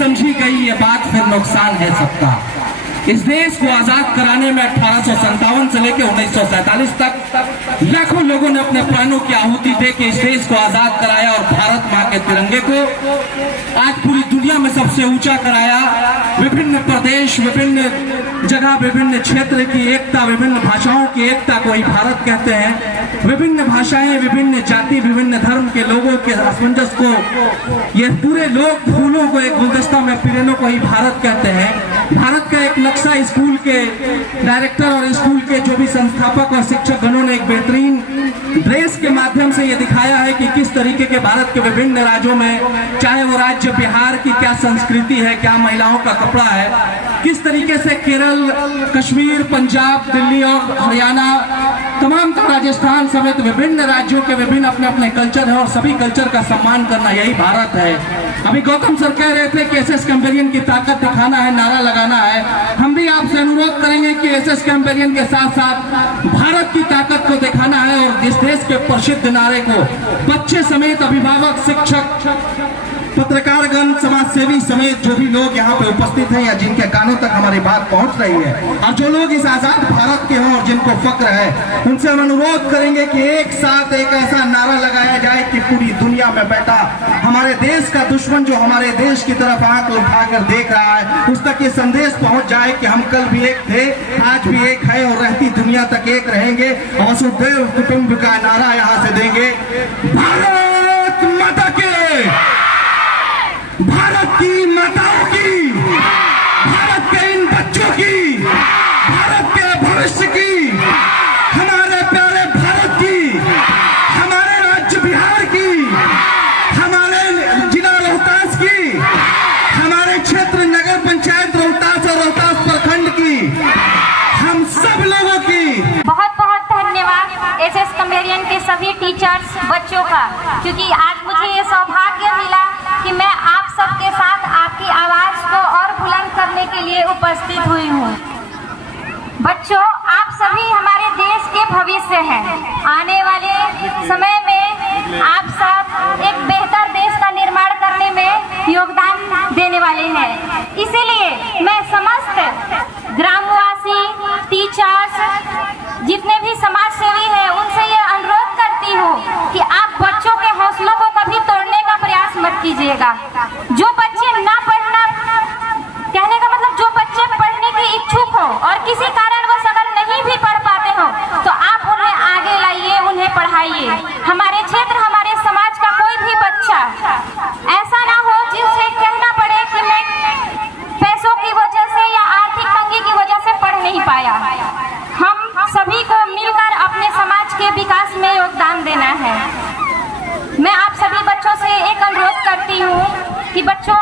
समझी गई ये बात फिर नुकसान है सबका। इस देश को आजाद कराने में 1857 से लेकर 1947 तक लाखों लोगों ने अपने प्राणों की आहुति दे के इस देश को आजाद कराया और भारत मां के तिरंगे को आज पूरी दुनिया में सबसे ऊंचा कराया। विभिन्न प्रदेश, विभिन्न जगह, विभिन्न क्षेत्र की एकता, विभिन्न भाषाओं की एकता को ही भारत कहते हैं। विभिन्न भाषाएं, विभिन्न जाति, विभिन्न धर्म के लोगों के असमंजस को, ये पूरे लोग फूलों को एक गुलदस्ता में पिरोने को ही भारत कहते हैं। भारत का एक नक्शा स्कूल के डायरेक्टर और स्कूल के जो भी संस्थापक और शिक्षक गणों ने एक बेहतरीन ड्रेस के माध्यम से ये दिखाया है कि किस तरीके के भारत के विभिन्न राज्यों में, चाहे वो राज्य बिहार की क्या संस्कृति है, क्या महिलाओं का कपड़ा है, किस तरीके से केरल, कश्मीर, पंजाब, दिल्ली और हरियाणा, तमाम राजस्थान समेत विभिन्न राज्यों के विभिन्न अपने अपने कल्चर है और सभी कल्चर का सम्मान करना यही भारत है। अभी गौतम सर कह रहे थे कि एसएस कैंपेनियन की ताकत दिखाना है, नारा लगाना है। हम भी आपसे अनुरोध करेंगे कि एसएस कैंपेनियन के साथ साथ भारत की ताकत को दिखाना है और इस देश के प्रसिद्ध नारे को बच्चे समेत, अभिभावक, शिक्षक, पत्रकारगण, समाजसेवी समेत जो भी लोग यहाँ पे उपस्थित हैं या जिनके कानों तक हमारी बात पहुँच रही है और जो लोग इस आजाद भारत के हों और जिनको फक्र है, उनसे हम अनुरोध करेंगे कि एक साथ एक ऐसा नारा लगाया जाए कि पूरी दुनिया में बैठा हमारे देश का दुश्मन जो हमारे देश की तरफ आंख उठाकर देख रहा है, उस तक ये संदेश पहुंच जाए कि हम कल भी एक थे, आज भी एक है और रहती दुनिया तक एक रहेंगे। वसुधैव कुटुंब का नारा यहाँ से देंगे। भारत माता के, भारत की माताओं की, भारत के इन बच्चों की, भारत के भविष्य की, हमारे प्यारे भारत की, हमारे राज्य बिहार की, हमारे जिला रोहतास की, हमारे क्षेत्र नगर पंचायत रोहतास और रोहतास प्रखंड की, हम सब लोगों की बहुत बहुत धन्यवाद एसएस कैंपेनियन के सभी टीचर्स, बच्चों का, क्योंकि आज मुझे ये सौभाग्य मिला कि मैं आप सबके साथ आपकी आवाज को और बुलंद करने के लिए उपस्थित हुई हूँ। बच्चों, आप सभी हमारे देश के भविष्य हैं। आने वाले समय में आप सब एक बेहतर देश का निर्माण करने में योगदान देने वाले हैं। इसीलिए मैं समस्त ग्रामवासी, टीचर्स, जितने भी समाज सेवी हैं, उनसे ये अनुरोध करती हूँ कि आप बच्चों के हौसलों को कभी तोड़ने का प्रयास मत कीजिएगा। जो बच्चे ना पढ़ना, कहने का मतलब जो बच्चे पढ़ने के इच्छुक हो और किसी कारणवश अगर नहीं भी पढ़ पाते हो, तो आप उन्हें आगे लाइए, उन्हें पढ़ाइए। हमारे क्षेत्र, हमारे समाज का कोई भी बच्चा ऐसा ना हो जिसे कहना पड़े कि मैं पैसों की वजह से या आर्थिक तंगी की वजह से पढ़ नहीं पाया। हम सभी को मिलकर अपने समाज के विकास में योगदान देना है। मैं आप सभी बच्चों से एक अनुरोध करती हूँ कि बच्चों,